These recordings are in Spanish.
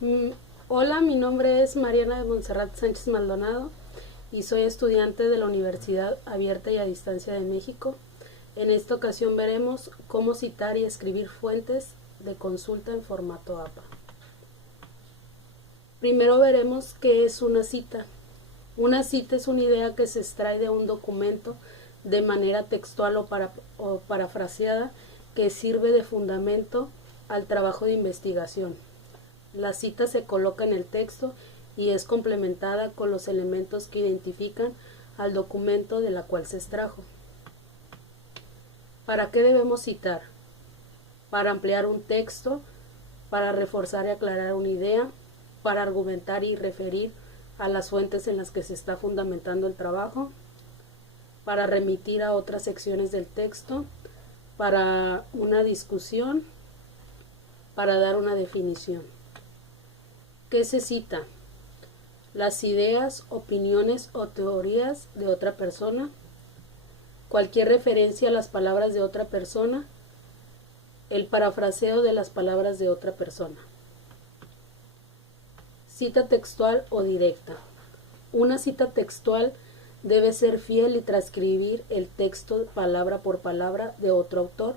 Mm, Hola, mi nombre es Mariana de Montserrat Sánchez Maldonado y soy estudiante de la Universidad Abierta y a Distancia de México. En esta ocasión veremos cómo citar y escribir fuentes de consulta en formato APA. Primero veremos qué es una cita. Una cita es una idea que se extrae de un documento de manera textual o parafraseada que sirve de fundamento al trabajo de investigación. La cita se coloca en el texto y es complementada con los elementos que identifican al documento de la cual se extrajo. ¿Para qué debemos citar? Para ampliar un texto, para reforzar y aclarar una idea, para argumentar y referir a las fuentes en las que se está fundamentando el trabajo, para remitir a otras secciones del texto, para una discusión, para dar una definición. ¿Qué se cita? Las ideas, opiniones o teorías de otra persona, cualquier referencia a las palabras de otra persona, el parafraseo de las palabras de otra persona. Cita textual o directa. Una cita textual debe ser fiel y transcribir el texto palabra por palabra de otro autor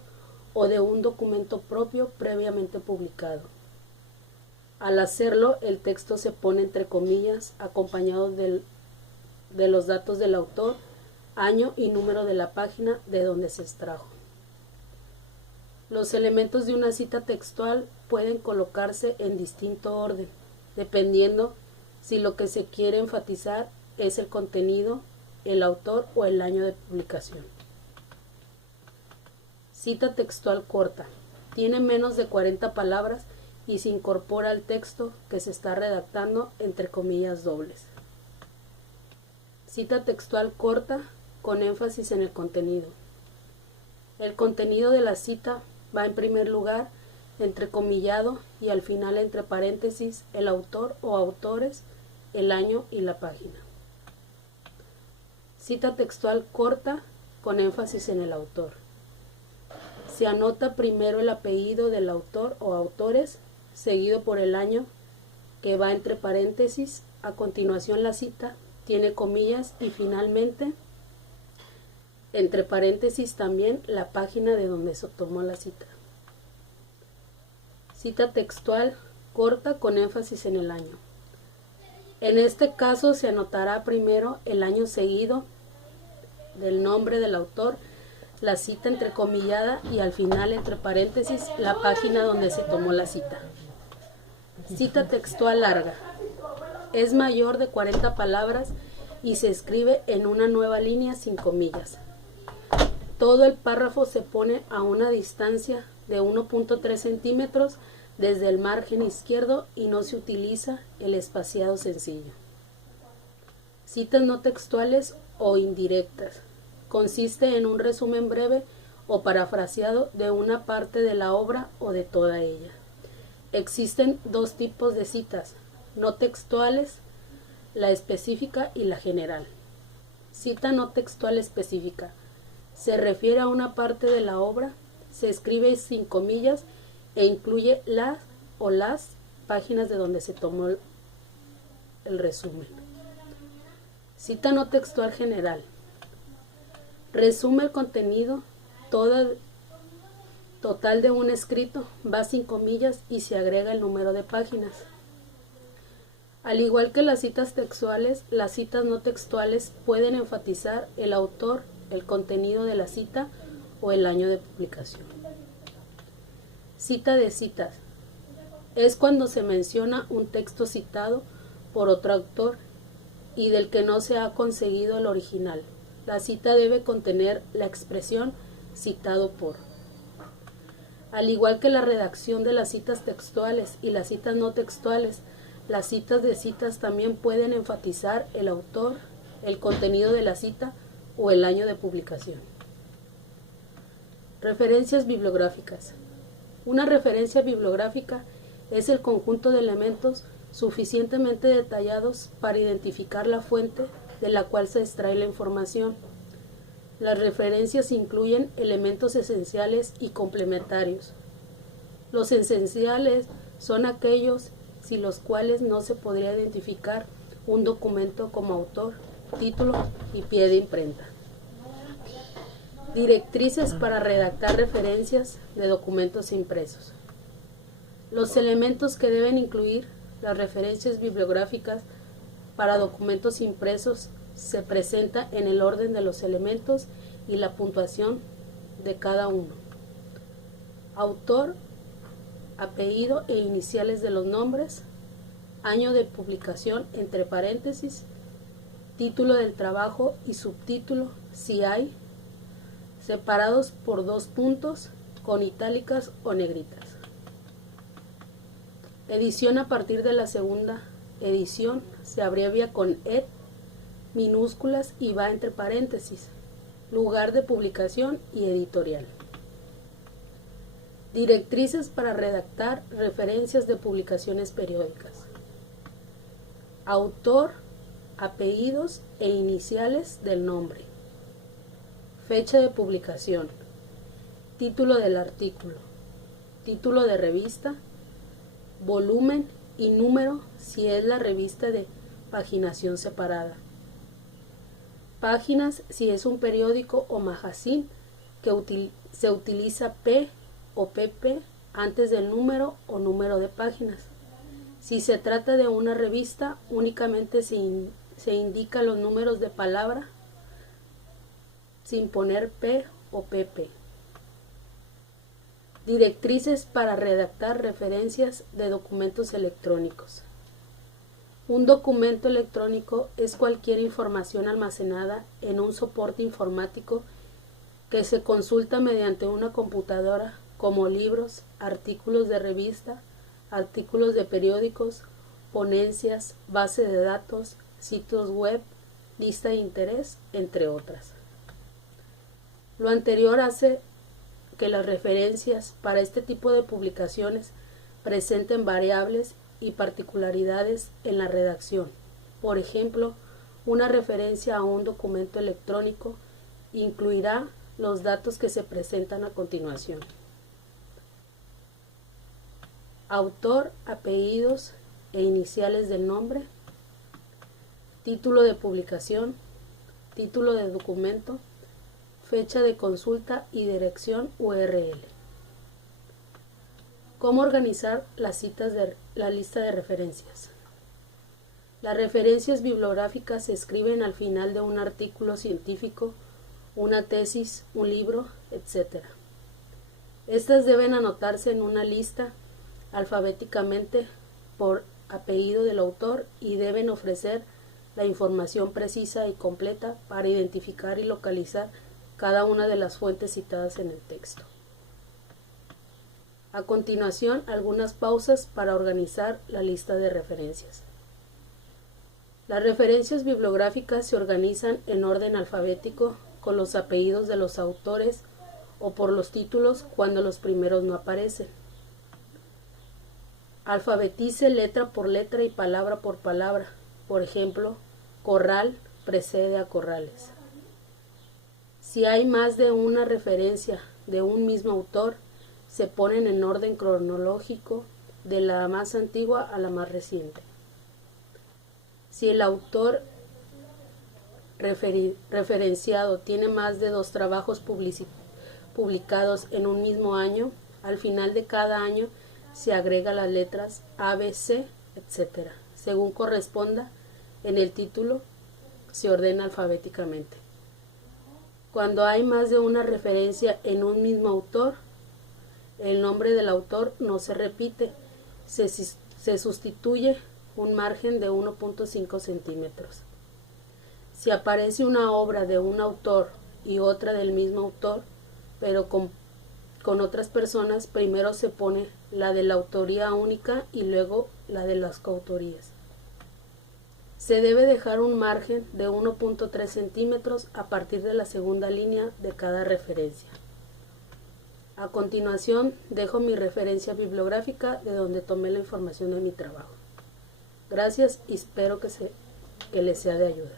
o de un documento propio previamente publicado. Al hacerlo, el texto se pone entre comillas, acompañado de los datos del autor, año y número de la página de donde se extrajo. Los elementos de una cita textual pueden colocarse en distinto orden, dependiendo si lo que se quiere enfatizar es el contenido, el autor o el año de publicación. Cita textual corta. Tiene menos de 40 palabras y se incorpora al texto que se está redactando entre comillas dobles. Cita textual corta con énfasis en el contenido. El contenido de la cita va en primer lugar entrecomillado y al final entre paréntesis el autor o autores, el año y la página. Cita textual corta con énfasis en el autor. Se anota primero el apellido del autor o autores, seguido por el año que va entre paréntesis. A continuación la cita tiene comillas y finalmente entre paréntesis también la página de donde se tomó la cita. Cita textual corta con énfasis en el año. En este caso se anotará primero el año seguido del nombre del autor, la cita entrecomillada y al final entre paréntesis la página donde se tomó la cita. Cita textual larga. Es mayor de 40 palabras y se escribe en una nueva línea sin comillas. Todo el párrafo se pone a una distancia de 1.3 centímetros desde el margen izquierdo y no se utiliza el espaciado sencillo. Citas no textuales o indirectas. Consiste en un resumen breve o parafraseado de una parte de la obra o de toda ella. Existen dos tipos de citas, no textuales, la específica y la general. Cita no textual específica. Se refiere a una parte de la obra, se escribe sin comillas e incluye las o las páginas de donde se tomó el resumen. Cita no textual general. Resume el contenido total de un escrito, va sin comillas y se agrega el número de páginas. Al igual que las citas textuales, las citas no textuales pueden enfatizar el autor, el contenido de la cita o el año de publicación. Cita de citas. Es cuando se menciona un texto citado por otro autor y del que no se ha conseguido el original. La cita debe contener la expresión citado por. Al igual que la redacción de las citas textuales y las citas no textuales, las citas de citas también pueden enfatizar el autor, el contenido de la cita o el año de publicación. Referencias bibliográficas. Una referencia bibliográfica es el conjunto de elementos suficientemente detallados para identificar la fuente de la cual se extrae la información. Las referencias incluyen elementos esenciales y complementarios. Los esenciales son aquellos sin los cuales no se podría identificar un documento como autor, título y pie de imprenta. Directrices para redactar referencias de documentos impresos. Los elementos que deben incluir las referencias bibliográficas para documentos impresos se presenta en el orden de los elementos y la puntuación de cada uno. Autor, apellido e iniciales de los nombres, año de publicación entre paréntesis, título del trabajo y subtítulo, si hay, separados por 2 puntos, con itálicas o negritas. Edición a partir de la segunda edición se abrevia con ed, minúsculas y va entre paréntesis, lugar de publicación y editorial. Directrices para redactar referencias de publicaciones periódicas. Autor, apellidos e iniciales del nombre. Fecha de publicación. Título del artículo. Título de revista. Volumen y número si es la revista de paginación separada. Páginas si es un periódico o magazine que se utiliza P o pp antes del número o número de páginas. Si se trata de una revista, únicamente se indica los números de palabra sin poner P o pp. Directrices para redactar referencias de documentos electrónicos. Un documento electrónico es cualquier información almacenada en un soporte informático que se consulta mediante una computadora, como libros, artículos de revista, artículos de periódicos, ponencias, base de datos, sitios web, lista de interés, entre otras. Lo anterior hace que las referencias para este tipo de publicaciones presenten variables y particularidades en la redacción. Por ejemplo, una referencia a un documento electrónico incluirá los datos que se presentan a continuación. Autor, apellidos e iniciales del nombre, título de publicación, título de documento, fecha de consulta y dirección URL. ¿Cómo organizar la lista de referencias? Las referencias bibliográficas se escriben al final de un artículo científico, una tesis, un libro, etc. Estas deben anotarse en una lista alfabéticamente por apellido del autor y deben ofrecer la información precisa y completa para identificar y localizar cada una de las fuentes citadas en el texto. A continuación, algunas pausas para organizar la lista de referencias. Las referencias bibliográficas se organizan en orden alfabético con los apellidos de los autores o por los títulos cuando los primeros no aparecen. Alfabetice letra por letra y palabra por palabra. Por ejemplo, corral precede a corrales. Si hay más de una referencia de un mismo autor, se ponen en orden cronológico de la más antigua a la más reciente. Si el autor referenciado tiene más de 2 trabajos publicados en un mismo año, al final de cada año se agrega las letras A, B, C, etc. Según corresponda en el título, se ordena alfabéticamente. Cuando hay más de una referencia en un mismo autor, el nombre del autor no se repite, se sustituye un margen de 1.5 centímetros. Si aparece una obra de un autor y otra del mismo autor, pero con otras personas, primero se pone la de la autoría única y luego la de las coautorías. Se debe dejar un margen de 1.3 centímetros a partir de la segunda línea de cada referencia. A continuación, dejo mi referencia bibliográfica de donde tomé la información de mi trabajo. Gracias y espero que les sea de ayuda.